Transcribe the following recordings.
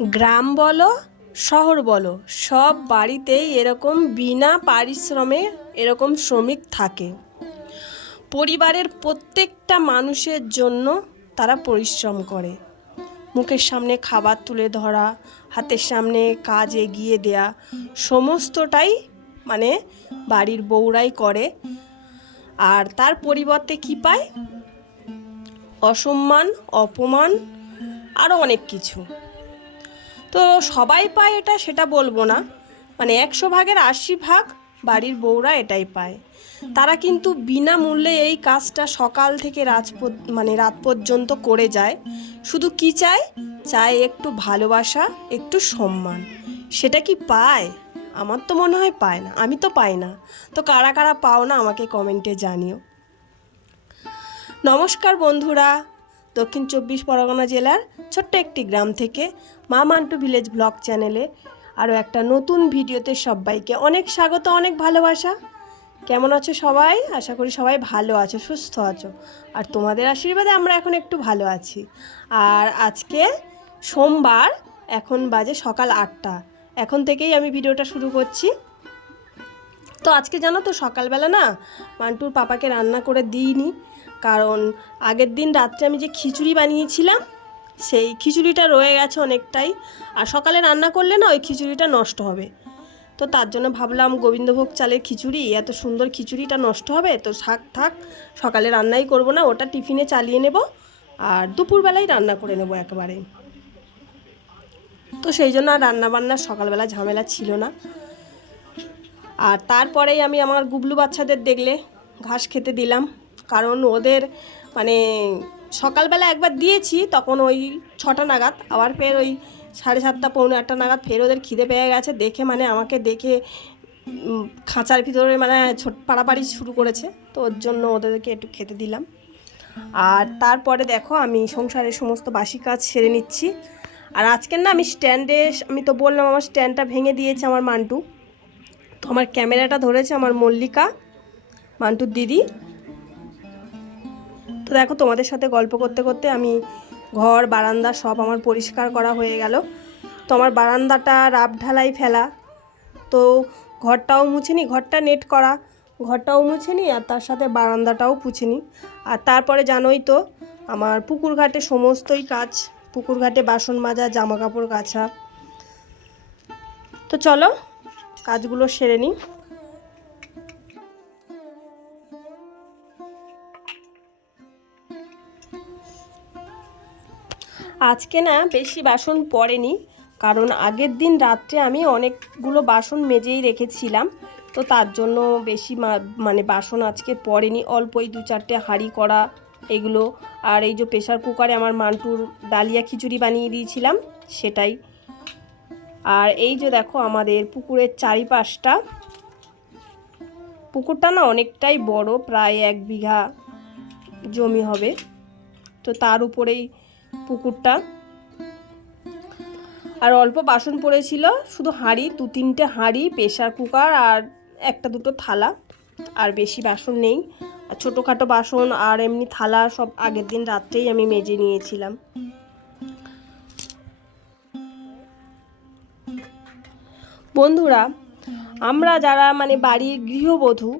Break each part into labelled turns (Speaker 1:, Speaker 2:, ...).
Speaker 1: গ্রাম বলো, শহর বলো, সব বাড়িতেই এরকম বিনা পারিশ্রমে এরকম শ্রমিক থাকে। পরিবারের প্রত্যেকটা মানুষের জন্য তারা পরিশ্রম করে। মুখের সামনে খাবার তুলে ধরা, হাতের সামনে কাজ এগিয়ে দেয়া, সমস্তটাই মানে বাড়ির বউরাই করে। আর তার পরিবর্তে কি পায়? অসম্মান, অপমান আরও অনেক কিছু। তো সবাই পায় এটা, সেটা বলব না। মানে একশো ভাগের আশি ভাগ বাড়ির বউরা এটাই পায়। তারা কিন্তু বিনামূল্যে এই কাজটা সকাল থেকে রাত মানে রাত পর্যন্ত করে যায়। শুধু কি চায়? চায় একটু ভালোবাসা, একটু সম্মান। সেটা কি পায়? আমার তো মনে হয় পায় না, আমি তো পাই না। তো কারা কারা পাও না আমাকে কমেন্টে জানিও। নমস্কার বন্ধুরা দক্ষিণ চব্বিশ পরগনা জেলার ছোট্ট একটি গ্রাম থেকে মা মান্টু ভিলেজ ব্লগ চ্যানেলে আরও একটা নতুন ভিডিওতে সবাইকে অনেক স্বাগত, অনেক ভালোবাসা। কেমন আছো সবাই? আশা করি সবাই ভালো আছো, সুস্থ আছো। আর তোমাদের আশীর্বাদে আমরা এখন একটু ভালো আছি। আর আজকে সোমবার, এখন বাজে সকাল আটটা। এখন থেকেই আমি ভিডিওটা শুরু করছি। তো আজকে জানো তো সকালবেলা না মান্টুর পাপাকে রান্না করে দিইনি। কারণ আগের দিন রাত্রে আমি যে খিচুড়ি বানিয়েছিলাম, সেই খিচুড়িটা রয়ে গেছে অনেকটাই। আর সকালে রান্না করলে না ওই খিচুড়িটা নষ্ট হবে। তো তার জন্য ভাবলাম গোবিন্দভোগ চালের খিচুড়ি, এত সুন্দর খিচুড়িটা নষ্ট হবে, তো শাক থাক, সকালে রান্নাই করব না, ওটা টিফিনে চালিয়ে নেব আর দুপুরবেলায় রান্না করে নেব একেবারে। তো সেই জন্য আর রান্নাবান্নার সকালবেলা ঝামেলা ছিল না। আর তারপরেই আমি আমার গুবলু বাচ্চাদের দেখলে ঘাস খেতে দিলাম। কারণ ওদের মানে সকালবেলা একবার দিয়েছি, তখন ওই ছটা নাগাদ। আবার ফের ওই সাড়ে সাতটা, পৌনে আটটা নাগাদ ফের ওদের খিদে পেয়ে গেছে। দেখে মানে আমাকে দেখে খাঁচার ভিতরে মানে ছোট, পাড়াপাড়ি শুরু করেছে। তো ওর জন্য ওদেরকে একটু খেতে দিলাম। আর তারপরে দেখো, আমি সংসারের সমস্ত বাসি কাজ সেরে নিচ্ছি। আর আজকের না আমি স্ট্যান্ডে, আমি তো বললাম আমার স্ট্যান্ডটা ভেঙে দিয়েছে আমার মান্টু। তো আমার ক্যামেরাটা ধরেছে আমার মল্লিকা, মান্টুর দিদি। তো দেখো, তোমাদের সাথে গল্প করতে করতে আমি ঘর, বারান্দা সব আমার পরিষ্কার করা হয়ে গেল। তো আমার বারান্দাটা রাব ঢালাই ফেলা। তো ঘরটাও মুছে মুছেনি ঘরটা নেট করা। ঘরটাও মুছে মুছেনি আর তার সাথে বারান্দাটাও পুছেনি আর তারপরে জানোই তো, আমার পুকুর ঘাটে সমস্তই কাজ। পুকুর ঘাটে বাসন মাজা জামা কাপড় কাচা তো চলো, কাজগুলো সেরে নিই আজকে না বেশি বাসন পড়েনি, কারণ আগের দিন রাত্রে আমি অনেকগুলো বাসন মেজেই রেখেছিলাম, তো তার জন্য বেশি মানে বাসন আজকে পড়েনি। অল্পই দু চারটে হাঁড়ি করা এগুলো, আর এই যে প্রেশার কুকারে আমার মান্টুর ডালিয়া খিচুড়ি বানিয়ে দিয়েছিলাম, সেটাই। আর এই যে দেখো আমাদের পুকুরের চারিপাশটা, পুকুরটা না অনেকটাই বড়, প্রায় এক বিঘা জমি হবে, তো তার উপরেই পুকুরটা। আর অল্প বাসন পড়েছিল, শুধু হাঁড়ি, দু তিনটে হাঁড়ি প্রেশার কুকার আর একটা দুটো থালা, আর বেশি বাসন নেই। আর ছোটোখাটো বাসন আর এমনি থালা সব আগের দিন রাত্রেই আমি মেজে নিয়েছিলাম। বন্ধুরা, আমরা যারা মানে বাড়ির গৃহবধূ,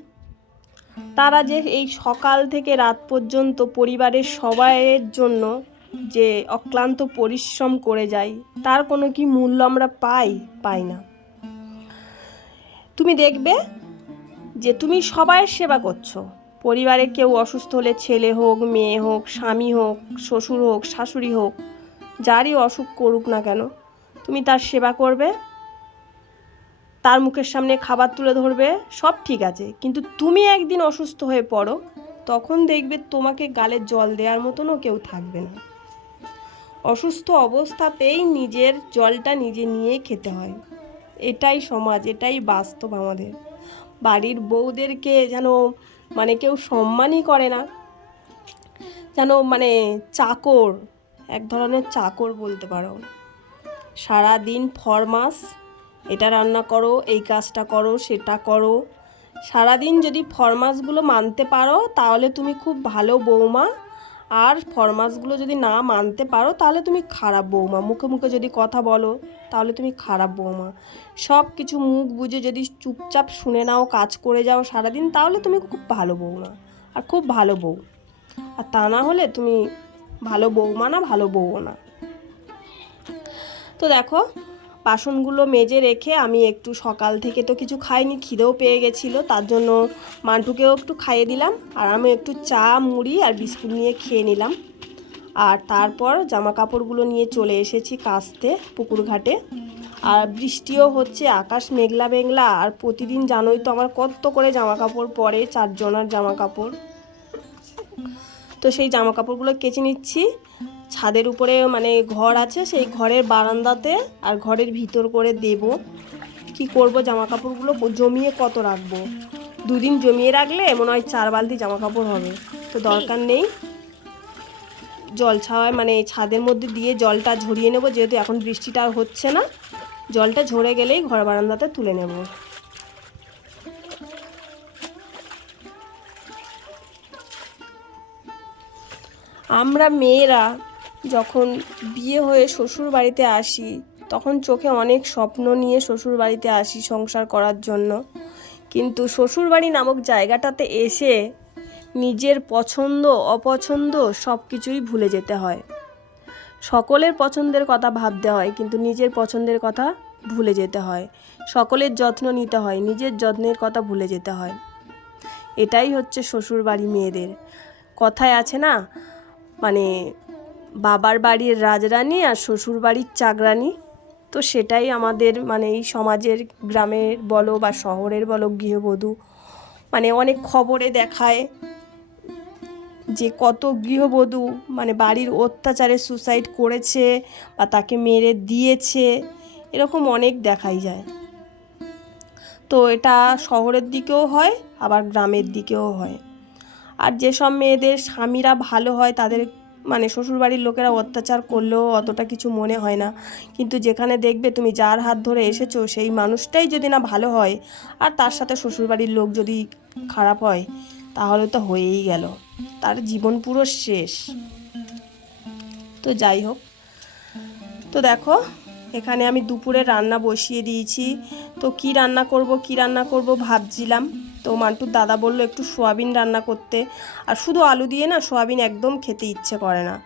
Speaker 1: তারা যে এই সকাল থেকে রাত পর্যন্ত পরিবারের সবাইয়ের জন্য যে অক্লান্ত পরিশ্রম করে যাই, তার কোনো কি মূল্য আমরা পাই? পাই না। তুমি দেখবে যে তুমি সবাইয়ের সেবা করছ। পরিবারে কেউ অসুস্থ হলে ছেলে হোক, মেয়ে হোক, স্বামী হোক, শ্বশুর হোক, শাশুড়ি হোক, যারই অসুখ করুক না কেন, তুমি তার সেবা করবে, তার মুখের সামনে খাবার তুলে ধরবে, সব ঠিক আছে। কিন্তু তুমি একদিন অসুস্থ হয়ে পড়ো, তখন দেখবে তোমাকে গালে জল দেওয়ার মতনও কেউ থাকবে না। অসুস্থ অবস্থাতেই নিজের জলটা নিজে নিয়ে খেতে হয়। এটাই সমাজ, এটাই বাস্তব আমাদের। বাড়ির বউদেরকে যেন মানে কেউ সম্মানই করে না। যেন মানে চাকর, এক ধরনের চাকর বলতে পারো। সারা দিন ফরমাস এটা রান্না করো, এই কাজটা করো, সেটা করো। সারাদিন যদি ফরমাসগুলো মানতে পারো, তাহলে তুমি খুব ভালো বৌমা আর ফরমাসগুলো যদি না মানতে পারো, তাহলে তুমি খারাপ বৌমা। মুখে মুখে যদি কথা বলো, তাহলে তুমি খারাপ বৌমা। সব কিছু মুখ বুঝে যদি চুপচাপ শুনে নাও, কাজ করে যাও সারাদিন, তাহলে তুমি খুব ভালো বৌমা। আর খুব ভালো বউ। আর তা না হলে তুমি ভালো বৌমা না ভালো বউও না। তো দেখো বাসনগুলো মেজে রেখে আমি একটু সকাল থেকে তো কিছু খাইনি, খিদেও পেয়ে গেছিল, তার জন্য মান্টুকেও একটু খাইয়ে দিলাম, আর আমি একটু চা, মুড়ি আর বিস্কুট নিয়ে খেয়ে নিলাম। আর তারপর জামা কাপড়গুলো নিয়ে চলে এসেছি কাস্তে পুকুর ঘাটে আর বৃষ্টিও হচ্ছে, আকাশ মেঘলা মেঘলা, আর প্রতিদিন জানোই তো আমার কত করে জামা কাপড় পরে, চারজনার জামা কাপড় তো সেই জামা কাপড়গুলো কেচে নিচ্ছি ছাদের উপরে মানে ঘর আছে, সেই ঘরের বারান্দাতে আর ঘরের ভিতর করে দেব। কি করব? জামা কাপড়গুলো জমিয়ে কত রাখব? দুদিন জমিয়ে রাখলে মনে হয় চার বালতি জামা কাপড় হবে। তো দরকার নেই। জল ছাওয়ায় মানে ছাদের মধ্যে দিয়ে জলটা ঝরিয়ে নেব, যেহেতু এখন বৃষ্টিটা হচ্ছে না। জলটা ঝরে গেলেই ঘর বারান্দাতে তুলে নেব। আমরা মেয়েরা যখন বিয়ে হয়ে শ্বশুর বাড়িতে আসি, তখন চোখে অনেক স্বপ্ন নিয়ে শ্বশুর বাড়িতে আসি সংসার করার জন্য। কিন্তু শ্বশুর বাড়ি নামক জায়গাটাতে এসে নিজের পছন্দ, অপছন্দ সব কিছুই ভুলে যেতে হয়। সকলের পছন্দের কথা ভাবতে হয়, কিন্তু নিজের পছন্দের কথা ভুলে যেতে হয়। সকলের যত্ন নিতে হয়, নিজের যত্নের কথা ভুলে যেতে হয়। এটাই হচ্ছে শ্বশুর বাড়ি মেয়েদের। কথায় আছে না মানে বাবার বাড়ির রাজরানী আর শ্বশুর বাড়ির চাকরানি। তো সেটাই আমাদের মানে এই সমাজের গ্রামের বলো বা শহরের বলো গৃহবধূ মানে অনেক খবরে দেখায় যে কত গৃহবধূ মানে বাড়ির অত্যাচারে সুসাইড করেছে বা তাকে মেরে দিয়েছে, এরকম অনেক দেখাই যায়। তো এটা শহরের দিকেও হয়, আবার গ্রামের দিকেও হয়। আর যেসব মেয়েদের স্বামীরা ভালো হয় তাদের মানে শ্বশুরবাড়ির লোকেরা অত্যাচার করলেও অতটা কিছু মনে হয় না। কিন্তু যেখানে দেখবে তুমি যার হাত ধরে এসেছ, সেই মানুষটাই যদি না ভালো হয়, আর তার সাথে শ্বশুরবাড়ির লোক যদি খারাপ হয়, তাহলে তো হয়েই গেল। তার জীবন পুরো শেষ। তো যাই হোক। তো দেখো, এখানে আমি দুপুরে রান্না বসিয়ে দিয়েছি। তো কি রান্না করব, কি রান্না করব ভাবছিলাম। তো মান্টুর দাদা বলল একটু সোয়াবিন রান্না করতে। আর শুধু আলু দিয়ে না, সোয়াবিন একদম খেতে ইচ্ছে করে না।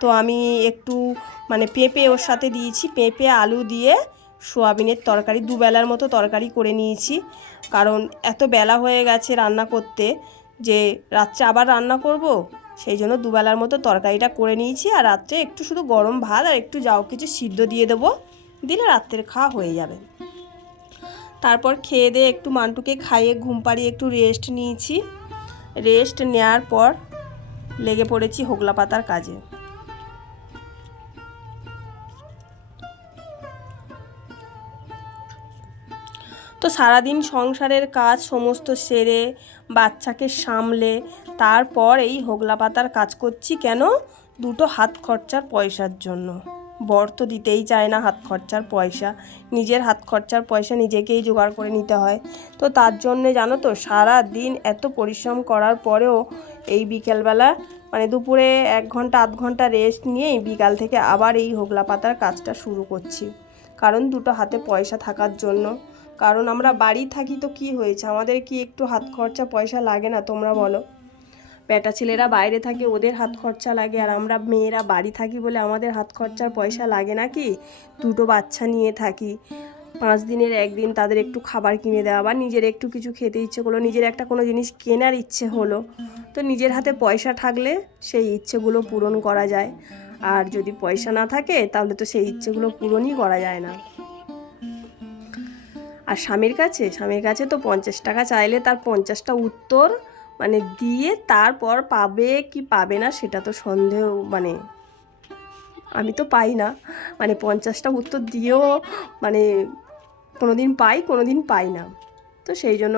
Speaker 1: তো আমি একটু মানে পেঁপে ওর সাথে দিয়েছি। পেঁপে, আলু দিয়ে সোয়াবিনের তরকারি, দুবেলার মতো তরকারি করে নিয়েছি। কারণ এত বেলা হয়ে গেছে রান্না করতে যে রাত্রে আবার রান্না করব। সেই জন্য দুবেলার মতো তরকারিটা করে নিয়েছি। আর রাত্রে একটু শুধু গরম ভাত আর একটু যাও কিছু সিদ্ধ দিয়ে দেবো। দিলে রাত্রের খাওয়া হয়ে যাবে। তারপর খেয়ে দিয়ে একটু মান্টুকে খাইয়ে ঘুম পাড়িয়ে একটু রেস্ট নিয়েছি। রেস্ট নেওয়ার পর লেগে পড়েছি হোগলা পাতার কাজে। তো সারাদিন সংসারের কাজ সমস্ত সেরে, বাচ্চাকে সামলে, তারপর এই হোগলা পাতার কাজ করছি কেন? দুটো হাত খরচার পয়সার জন্য। বর তো দিতেই চায় না হাত খরচার পয়সা। নিজের হাত খরচার পয়সা নিজেকেই জোগাড় করে নিতে হয়। তো তার জন্যে জানো তো সারা দিন এত পরিশ্রম করার পরেও এই বিকেলবেলা মানে দুপুরে এক ঘণ্টা, আধ ঘণ্টা রেস্ট নিয়েই বিকাল থেকে আবার এই হোগলা পাতার কাজটা শুরু করছি। কারণ দুটো হাতে পয়সা থাকার জন্য। কারণ আমরা বাড়ি থাকি তো কি হয়েছে? আমাদের কি একটু হাত খরচা পয়সা লাগে না? তোমরা বলো। বেটা ছেলেরা বাইরে থাকে, ওদের হাত খরচা লাগে। আর আমরা মেয়েরা বাড়ি থাকি বলে আমাদের হাত খরচার পয়সা লাগে নাকি দুটো বাচ্চা নিয়ে থাকি। পাঁচ দিনের একদিন তাদের একটু খাবার কিনে দেওয়া বা নিজের একটু কিছু খেতে ইচ্ছে করল, নিজের একটা কোনো জিনিস কেনার ইচ্ছে হলো, তো নিজের হাতে পয়সা থাকলে সেই ইচ্ছেগুলো পূরণ করা যায়। আর যদি পয়সা না থাকে, তাহলে তো সেই ইচ্ছেগুলো পূরণই করা যায় না। আর স্বামীর কাছে স্বামীর কাছে তো পঞ্চাশ টাকা চাইলে তার পঞ্চাশটা উত্তর মানে দিয়ে তারপর পাবে কি পাবে না সেটা তো সন্দেহ মানে আমি তো পাই না। মানে পঞ্চাশটা উত্তর দিয়েও মানে কোনো দিন পাই কোনো দিন পাই না। তো সেই জন্য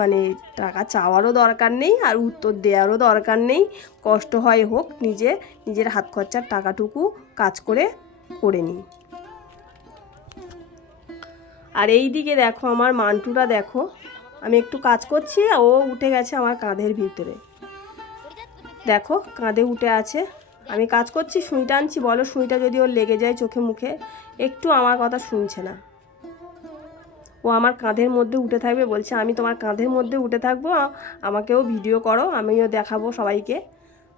Speaker 1: মানে টাকা চাওয়ারও দরকার নেই আর উত্তর দেওয়ারও দরকার নেই। কষ্ট হয় হোক, নিজে, নিজের হাত খরচার টাকাটুকু কাজ করে করে নিই। আর এই দিকে দেখো, আমার মান্টুরা দেখো আমি একটু কাজ করছি ও উঠে গেছে আমার কাঁধের ভিতরে। দেখো, কাঁধে উঠে আছে। আমি কাজ করছি, সুইটা আনছি। বলো, সুইটা যদি ওর লেগে যায় চোখে মুখে, একটু আমার কথা শুনছে না। ও আমার কাঁধের মধ্যে উঠে থাকবে, বলছে, আমি তোমার কাঁধের মধ্যে উঠে থাকব আমাকেও ভিডিও করো, আমিও দেখাবো সবাইকে।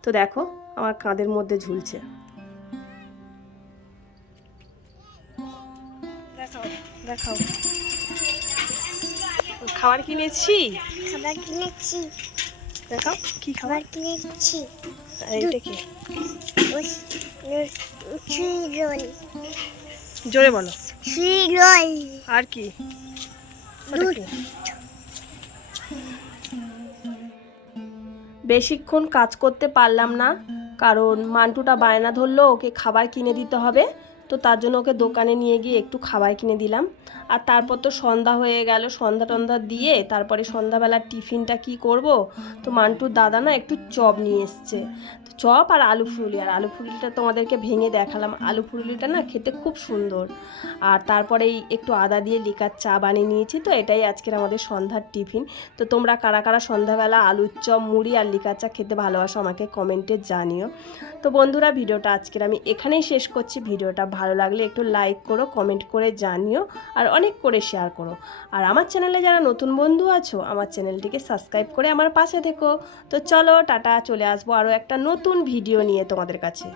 Speaker 1: তো দেখো, আমার কাঁধের মধ্যে ঝুলছে। দেখাও দেখাও। খাবার কিনেছি?
Speaker 2: খাবার কিনেছি।
Speaker 1: দেখাও কি খাবার?
Speaker 2: খাবার কিনেছি।
Speaker 1: এইটা কি? জোরে বলো। আর কি? বেশিক্ষণ কাজ করতে পারলাম না কারণ মান্টুটা বায়না ধরলো ওকে খাবার কিনে দিতে হবে। তো তার জন্য ওকে দোকানে নিয়ে গিয়ে একটু খাবার কিনে দিলাম। আর তারপর তো সন্ধ্যা হয়ে গেল, সন্ধ্যা টন্ধা দিয়ে তারপরে সন্ধ্যাবেলার টিফিনটা কি করব? তো মান্টুর দাদা না একটু চপ নিয়ে এসছে। তো চপ আর আলু ফুরুলি, আর আলু ফুলিটা তোমাদেরকে ভেঙে দেখালাম। আলু ফুরুলিটা না খেতে খুব সুন্দর। আর তারপরেই একটু আদা দিয়ে লিকার চা বানিয়ে নিয়েছি, তো এটাই আজকের আমাদের সন্ধ্যার টিফিন। তো তোমরা কারা কারা সন্ধ্যাবেলা আলুর চপ, মুড়ি আর লিকার চা খেতে ভালোবাসো আমাকে কমেন্টে জানিও। তো বন্ধুরা, ভিডিওটা আজকের আমি এখানেই শেষ করছি। ভিডিওটা ভালো লাগলে একটু লাইক করো কমেন্ট করে জানিও আর অনেক করে শেয়ার করো। আর আমার চ্যানেলে যারা নতুন বন্ধু আছো, আমার চ্যানেলটিকে সাবস্ক্রাইব করে আমার পাশে থেকো। তো চলো, টাটা, চলে আসব আরও একটা নতুন ভিডিও নিয়ে তোমাদের কাছে।